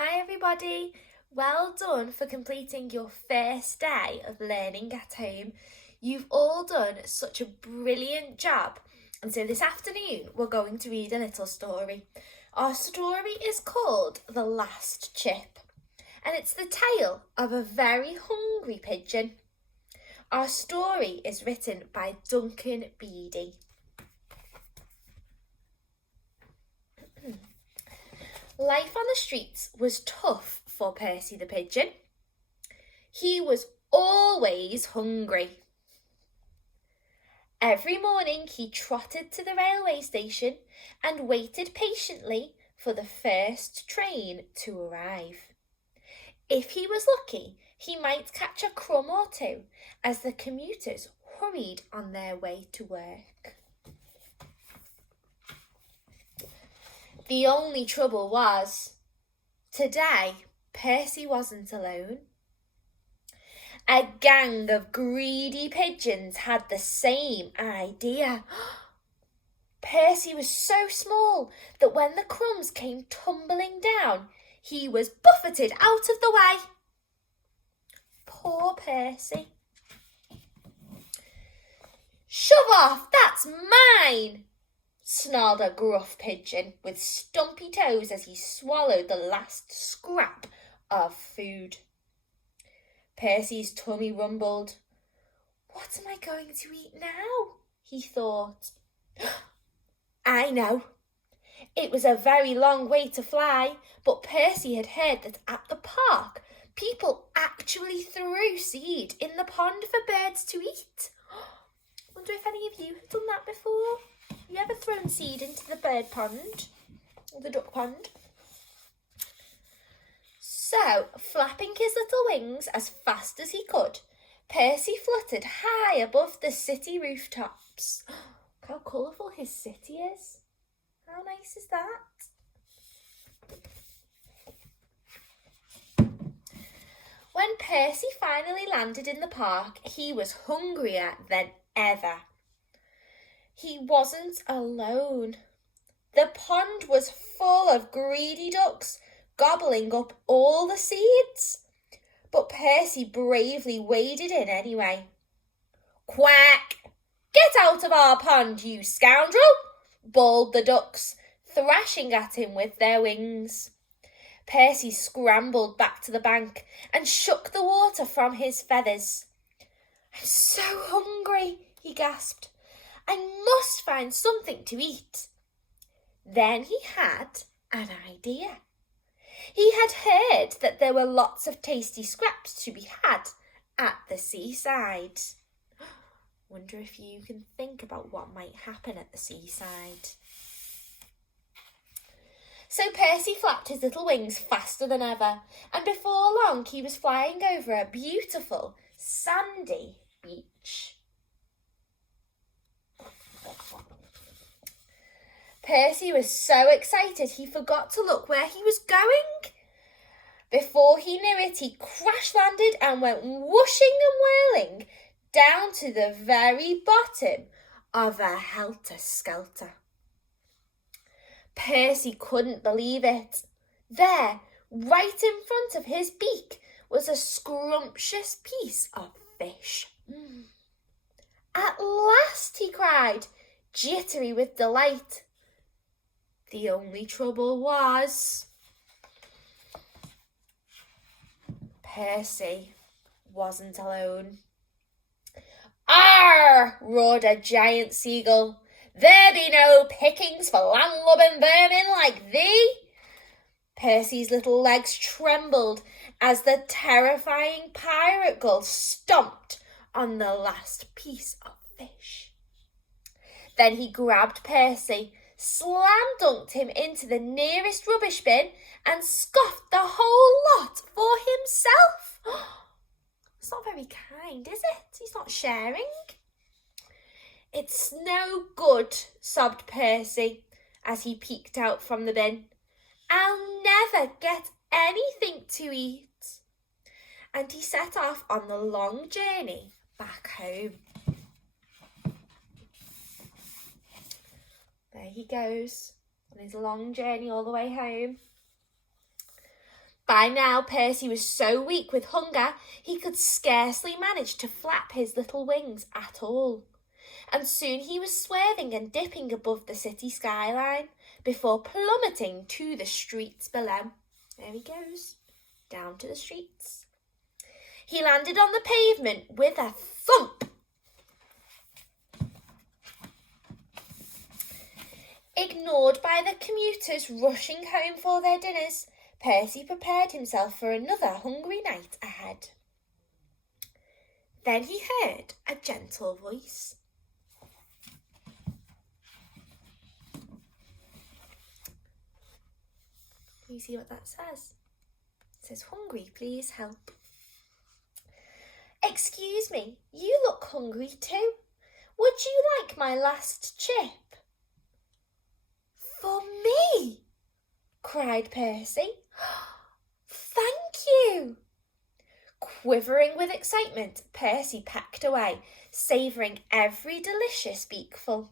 Hi everybody! Well done for completing your first day of learning at home. You've all done such a brilliant job. And so this afternoon we're going to read a little story. Our story is called The Last Chip, and it's the tale of a very hungry pigeon. Our story is written by Duncan Beattie. Life on the streets was tough for Percy the pigeon. He was always hungry. Every morning he trotted to the railway station and waited patiently for the first train to arrive. If he was lucky, he might catch a crumb or two as the commuters hurried on their way to work. The only trouble was, today Percy wasn't alone. A gang of greedy pigeons had the same idea. Percy was so small that when the crumbs came tumbling down, he was buffeted out of the way. Poor Percy. "Shove off, that's mine!" snarled a gruff pigeon with stumpy toes as he swallowed the last scrap of food. Percy's tummy rumbled. "What am I going to eat now?" he thought. I know. It was a very long way to fly, but Percy had heard that at the park people actually threw seed in the pond for birds to eat. Wonder if any of you have done that before? Have you ever thrown seed into the bird pond or the duck pond? So, flapping his little wings as fast as he could, Percy fluttered high above the city rooftops. Look how colourful his city is. How nice is that? When Percy finally landed in the park, he was hungrier than ever. He wasn't alone. The pond was full of greedy ducks, gobbling up all the seeds. But Percy bravely waded in anyway. "Quack! Get out of our pond, you scoundrel!" bawled the ducks, thrashing at him with their wings. Percy scrambled back to the bank and shook the water from his feathers. "I'm so hungry," he gasped. "I must find something to eat." Then he had an idea. He had heard that there were lots of tasty scraps to be had at the seaside. Wonder if you can think about what might happen at the seaside. So Percy flapped his little wings faster than ever, and before long he was flying over a beautiful, sandy beach. Percy was so excited he forgot to look where he was going. Before he knew it, he crash-landed and went whooshing and whirling down to the very bottom of a helter-skelter. Percy couldn't believe it. There, right in front of his beak, was a scrumptious piece of fish. "At last!" he cried, jittery with delight. The only trouble was, Percy wasn't alone. "Arr!" roared a giant seagull. "There be no pickings for landlubbing vermin like thee." Percy's little legs trembled as the terrifying pirate gull stomped on the last piece of fish. Then he grabbed Percy, slam-dunked him into the nearest rubbish bin and scoffed the whole lot for himself. It's not very kind, is it? He's not sharing. "It's no good," sobbed Percy as he peeked out from the bin. "I'll never get anything to eat." And he set off on the long journey back home. There he goes on his long journey all the way home. By now, Percy was so weak with hunger, he could scarcely manage to flap his little wings at all. And soon he was swerving and dipping above the city skyline before plummeting to the streets below. There he goes, down to the streets. He landed on the pavement with a thump. Ignored by the commuters rushing home for their dinners, Percy prepared himself for another hungry night ahead. Then he heard a gentle voice. Can you see what that says? It says, "Hungry, please help." "Excuse me, you look hungry too. Would you like my last chip?" "For me?" cried Percy. "Thank you." Quivering with excitement, Percy packed away, savouring every delicious beakful.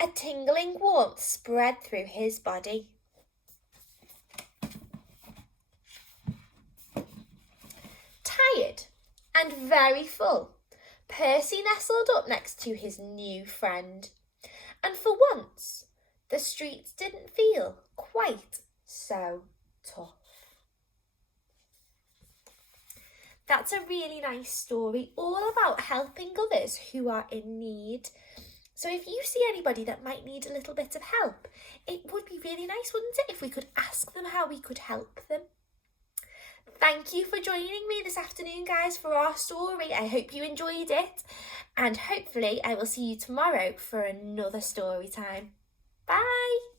A tingling warmth spread through his body. Tired and very full, Percy nestled up next to his new friend, and for once the streets didn't feel quite so tough. That's a really nice story, all about helping others who are in need. So if you see anybody that might need a little bit of help, it would be really nice, wouldn't it, if we could ask them how we could help them. Thank you for joining me this afternoon, guys, for our story. I hope you enjoyed it, and hopefully I will see you tomorrow for another story time. Bye!